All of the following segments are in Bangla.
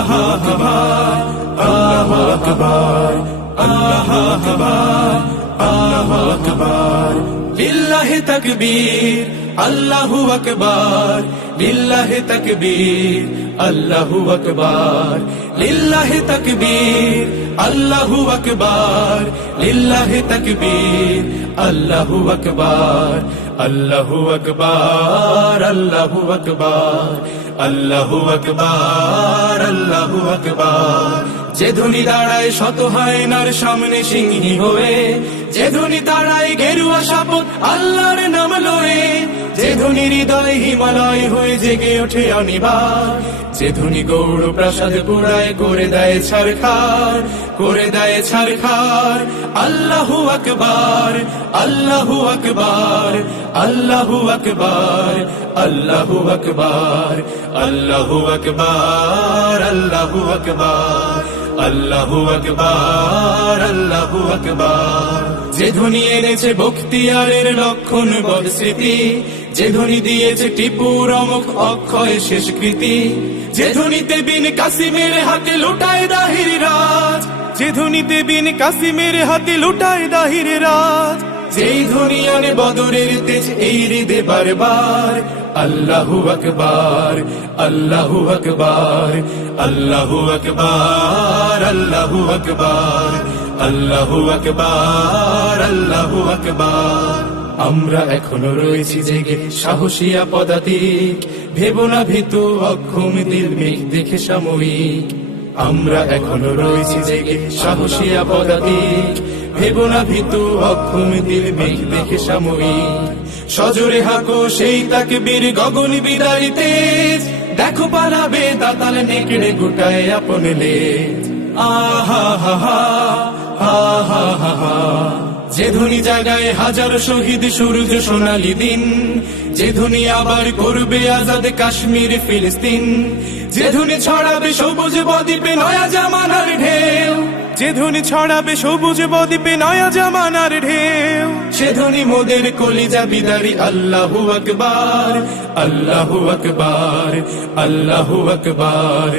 আল্লাহু আকবার, আল্লাহু আকবার, আল্লাহু আকবার, আল্লাহু আকবার। লিল্লাহি তাকবীর, আল্লাহু আকবার, লিল্লাহি তাকবীর, আল্লাহু আকবার, লিল্লাহি তাকবীর, আল্লাহু আকবার, লিল্লাহি তাকবীর, আল্লাহু আকবার, আল্লাহু আকবার, আল্লাহু আকবার, আল্লাহু আকবার, আল্লাহু আকবার। যে ধ্বনি দাঁড়ায় শত হায়নার সামনে সিংহী হয়ে, যে ধ্বনি দাঁড়ায় গেরুয়া শপথ আল্লাহর নাম লয়ে, যে ধ্বনি হৃদয় হিমালয় হয়ে জেগে ওঠে অনিবার, যে ধ্বনি গৌড় প্রাসাদ পুরায় করে দেয় ছারখার, করে দেয় ছারখার। আল্লাহু আকবার, আল্লাহু আকবার, আল্লাহু আকবার, আল্লাহু আকবার, আল্লাহু আকবার, আল্লাহু আকবার, আল্লাহু আকবার, আল্লাহু আকবার। যে ধ্বনি এনেছে বখতিয়ারের লক্ষণ বদ স্মৃতি, যে ধ্বনি দিয়েছে টিপুর অমুক অক্ষয় শেষকৃতি, যে ধ্বনিতে বিন কাসিমের হাতে লুটায় দাহির রাজ, যে ধ্বনিতে বিন কাসিমের হাতে লুটায় দাহির রাজ, যেই ধ্বনি আনে বদরের তেজ এই হৃদে বারবার। আল্লাহু আকবার, আল্লাহু আকবার, আল্লাহু আকবার, আল্লাহু আকবার, আল্লাহু আকবার, আল্লাহু আকবার। আমরা এখনো রয়েছি জেগে সাহসিয়া পদাতিক, ভেবো না ভীতু অক্ষম দিল মেঘ দেখে সাময়িক। আমরা এখনো রয়েছি জেগে সাহসিয়া পদাতিক, ভেবো না ভীতু অক্ষম দিল মেঘ দেখে সাময়িক। সজোরে হাঁকো সেই তাকবীর গগন বিদারী তেজ, দেখো পালাবে দাতাল নেকড়ে গোটায় আপন লেজ। আহা হা হা, আহা হা হা। যে ধ্বনি জাগায় হাজার শহীদ সূর্য সোনালী দিন, যে ধ্বনি আবার করবে আজাদ কাশ্মীর ফিলিস্তিন, যে ধ্বনি ছড়াবে সবুজ বদ্বীপে নয়া জামানার ঢেউ, যে ধ্বনি ছড়াবে সবুজ বদ্বীপে নয়া জামানার ঢেউ, সে ধ্বনি মোদের কলিজা বিদারী। আল্লাহু আকবার, আল্লাহু আকবার, আল্লাহু আকবার,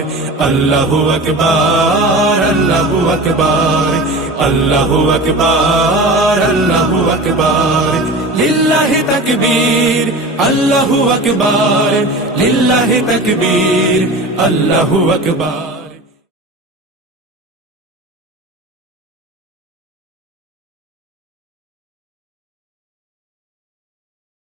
আল্লাহু আকবার, আল্লাহু আকবার, আল্লাহু আকবার, আল্লাহু আকবার। লিল্লাহি তাকবীর, আল্লাহু আকবার, লিল্লাহি তাকবীর, আল্লাহু আকবার।